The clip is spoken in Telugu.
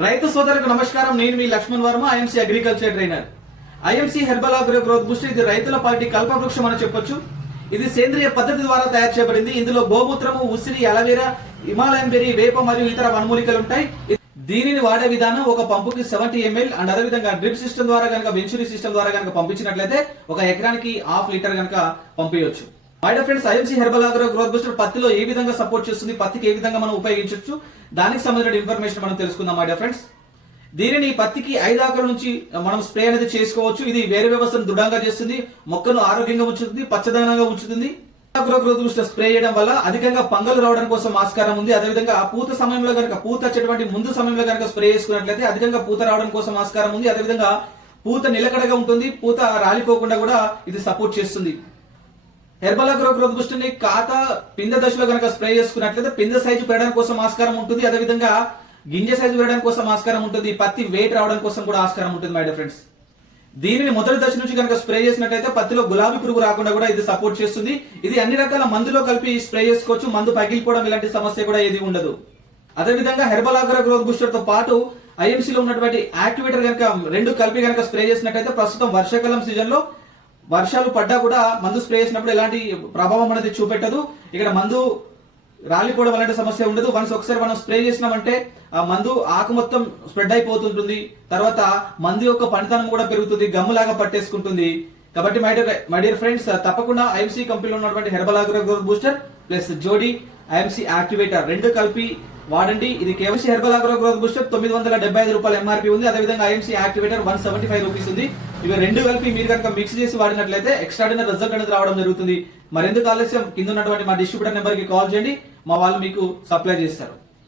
రైతు సోదరులకు నమస్కారం. నేను మీ Lakshman Varma IMC agriculture trainer. IMC herbal agro growth boost ఇది రైతుల పార్టీ కల్పవృక్షం అని చెప్పొచ్చు. ఇది సేంద్రియ పద్ధతి ద్వారా తయారు చేయబడింది. ఇందులో గోమూత్రము ఉసిరి అలవేరా హిమాలయం బెరి వేప మరియు ఇతర వనమూలికలు ఉంటాయి. దీనిని వాడే విధానం ఒక పంపుకి సెవెంటీ ఎంఎల్ అండ్ అదేవిధంగా డ్రిప్ సిస్టమ్ ద్వారా కనుక వెంచురీ సిస్టమ్ ద్వారా కనుక పంపించినట్లయితే ఒక ఎకరానికి హాఫ్ లీటర్ కనుక పంపించవచ్చు my friends IMC herbal agro growth booster పత్తిలో ఏ విధంగా సపోర్ట్ చేస్తుంది పత్తికి ఏ విధంగా మనం ఉపయోగించవచ్చు దానికి సంబంధించిన ఇన్ఫర్మేషన్ మనం తెలుసుకుందాం మై ఫ్రెండ్స్ దీనిని పత్తికి ఐదు ఆకుల నుంచి మనం స్ప్రే అనేది చేసుకోవచ్చు. ఇది వేరే వ్యవస్థను దృఢంగా చేస్తుంది మొక్కను ఆరోగ్యంగా ఉంచుతుంది పచ్చదనంగా ఉంచుతుంది. ఆకుల గ్రోత్ బూస్టర్ స్ప్రే చేయడం వల్ల అధికంగా పంగలు రావడం కోసం ఆస్కారం ఉంది. అదేవిధంగా ఆ పూత సమయంలో కనుక పూత వచ్చేటువంటి ముందు సమయంలో కనుక స్ప్రే చేసుకున్నట్లయితే అధికంగా పూత రావడం కోసం ఆస్కారం ఉంది. అదేవిధంగా పూత నిలకడగా ఉంటుంది పూత రాలిపోకుండా కూడా ఇది సపోర్ట్ చేస్తుంది. హెర్బల్ అగ్రో గ్రోత్ బూస్టర్ని కాత పిందె దశలో కనుక స్ప్రే చేసుకున్నట్లయితే పింద సైజు పెరగడం కోసం ఆస్కారం ఉంటుంది. అదేవిధంగా గింజ సైజు పెరగడం కోసం ఆస్కారం ఉంటుంది. పత్తి వెయిట్ రావడం కోసం కూడా ఆస్కారం ఉంటుంది మై ఫ్రెండ్స్ దీనిని మొదటి దశ నుంచి కనుక స్ప్రే చేసినట్లయితే పత్తిలో గులాబీ పురుగు రాకుండా కూడా ఇది సపోర్ట్ చేస్తుంది. ఇది అన్ని రకాల మందులో కలిపి స్ప్రే చేసుకోవచ్చు. మందు పగిలిపోవడం ఇలాంటి సమస్య కూడా ఏది ఉండదు. అదేవిధంగా హెర్బల్ ఆగ్రో గ్రోత్ బూస్టర్తో పాటు ఐఎంసీలో ఉన్నటువంటి యాక్టివేటర్ కనుక రెండు కలిపి కనుక స్ప్రే చేసినట్లయితే ప్రస్తుతం వర్షాకాలం సీజన్లో వర్షాలు పడ్డా కూడా మందు స్ప్రే చేసినప్పుడు ఎలాంటి ప్రభావం అనేది చూపెట్టదు. ఇక్కడ మందు రాలిపోవడం అలాంటి సమస్య ఉండదు. వన్స్ ఒకసారి మనం స్ప్రే చేసినామంటే ఆ మందు ఆకు మొత్తం స్ప్రెడ్ అయిపోతుంటుంది. తర్వాత మందు యొక్క పనితనం కూడా పెరుగుతుంది. గమ్ములాగా పట్టేసుకుంటుంది. కాబట్టి my dear my dear friends తప్పకుండా ఐఎంసీ కంపెనీలో ఉన్నటువంటి హెర్బల్ అగ్రో బూస్టర్ ప్లస్ జోడీ ఐఎంసీ యాక్టివేటర్ రెండు కలిపి వాడండి. ఇది కేవలం హెర్బల్ అగ్రో గ్రోత్ బూస్టర్. తొమ్మిది వందల డెబ్బై ఐదు రూపాయలు ఎంఆర్పీ ఉంది. అదేవిధంగా IMC activator one seventy five rupees ఉంది. ఇవి రెండు కలిపి మీరు కనుక మిక్స్ చేసి వాడినట్లయితే ఎక్స్ట్రాడినరీ రిజల్ట్ అనేది రావడం జరుగుతుంది. మరెందుకు ఆలస్యం? కింద ఉన్నటువంటి మా డిస్ట్రిబ్యూటర్ నెంబర్కి కాల్ చేయండి. మా వాళ్ళు మీకు సప్లై చేస్తారు.